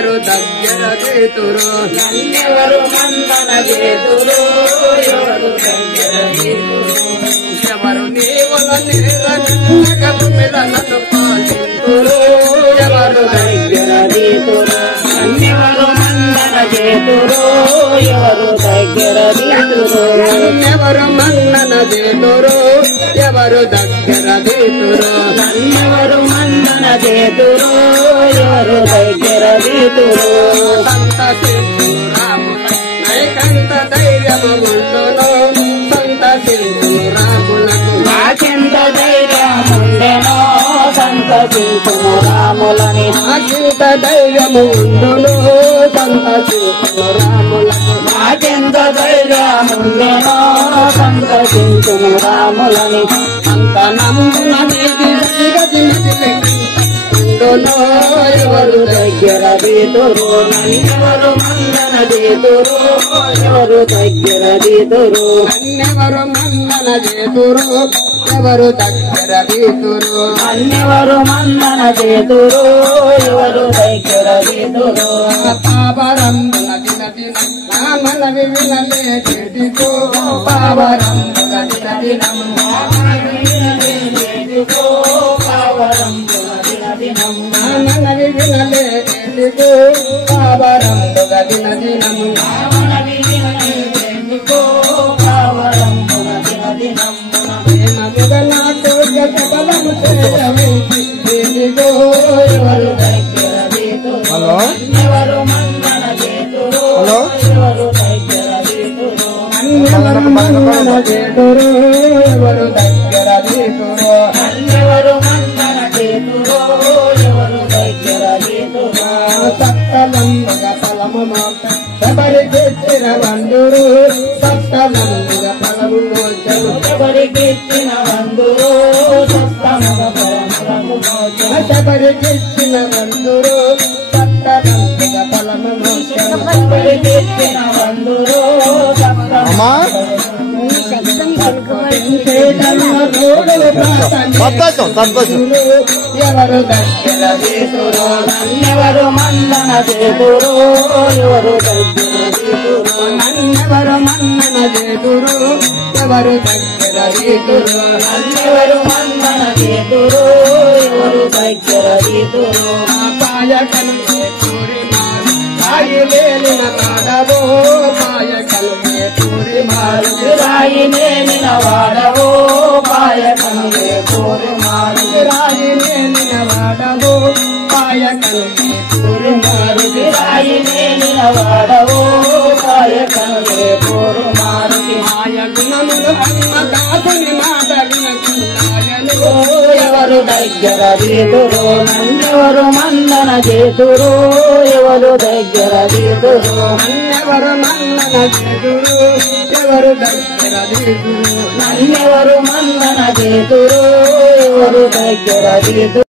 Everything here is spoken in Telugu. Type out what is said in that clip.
ఎవరు దగ్గర చేతురు నన్నెవరు మందన చేతురు ఎవరు దగ్గర చేతురు ఎవరు నీవుల నన్ను పాలింతురు ఎవరు దగ్గర చేతురు నన్నెవరు మందన చేతురు ఎవరు దగ్గర చేతురు ఎవరు మన్నన చేతురు ఎవరు దగ్గర చేతురు నన్నెవరు మందన చేతురు ఎవరు దగ్గర చేతురు సంతసించు రాముల నైకంత ధైర్యము ఉండును సంతసించు రాములకు నాకెంత ధైర్యముండెనో సంతసించు రాములని నాకింత ధైర్యము ఉండును సంతసించు రాములకు నాకెంత ధైర్యముండెనో సంతసించు రాములని అంత నమ్మున నీతి ఉండును ఎవరు దగ్గర చేతురు నన్నెవరు మందన చేతురు ఎవరు దగ్గర చేతురు అన్నెవరు మన్నన చేతురు ఎవరు దగ్గర చేతురు నన్నెవరు మందన చేతురు ఎవరు దగ్గర చేతురు పావరంబుల దిన నా మనవి వినలే చెడికో పావరంబుల దిన నా మనవి వినలే చెడికో పావరంబుల దినము ప్రేమముగ నాకు బలము చేయవైతి చెడికో ఎవరు దగ్గర చేతురు ఎవరు మందన చేతురు ఎవరు దగ్గర చేతురు అన్నెవరు మన్నన చేతురు ఎవరు దగ్గర చేతురు ఎవరు మందన చేతురు ఎవరు దగ్గర చేతురు సప్తలంబుగ ఫలము మోక్ష ఎవరికిచ్చిన వందురు సప్తలంబుగ ఫలము మోక్షము ఎవరికిచ్చిన వందురు సప్తముగ ఫలములకు మోక్షము ఎవరికిచ్చిన వందురు సప్తలంబుగ ఫలము మోక్షము ఎవరికిచ్చిన వందురు సప్తముగ ఎవరు దగ్గర చేతురు నన్నెవరు మందన చేతురు ఎవరు దగ్గర చేతురు నన్నెవరు మన్నన చేతురు ఎవరు దగ్గర చేతురు నన్నెవరు మందన చేతురు ఎవరు దగ్గర చేతురు పాయకను పూరి మారు రాయి లేలిన వాడవో పాయకను పూరి మారు రాయి నేలిన వాడవో పాయకనులే కోరి మారు రాయి లేలిన వాడవో పాయకను పూరి మారు రాయి నేలిన వాడవో పాయకనులే కోరు మారు మాయ గుణములు అన్న కాకుని మాట వినకున్నాయను ఎవరు దగ్గర చేతురు నన్నెవరు మందన చేతురు ఎవరు దగ్గర చేతురు నన్నెవరు మన్నన చేతురు ఎవరు దగ్గర చేతురు నన్నెవరు మందన చేతురు ఎవరు దగ్గర చేతురు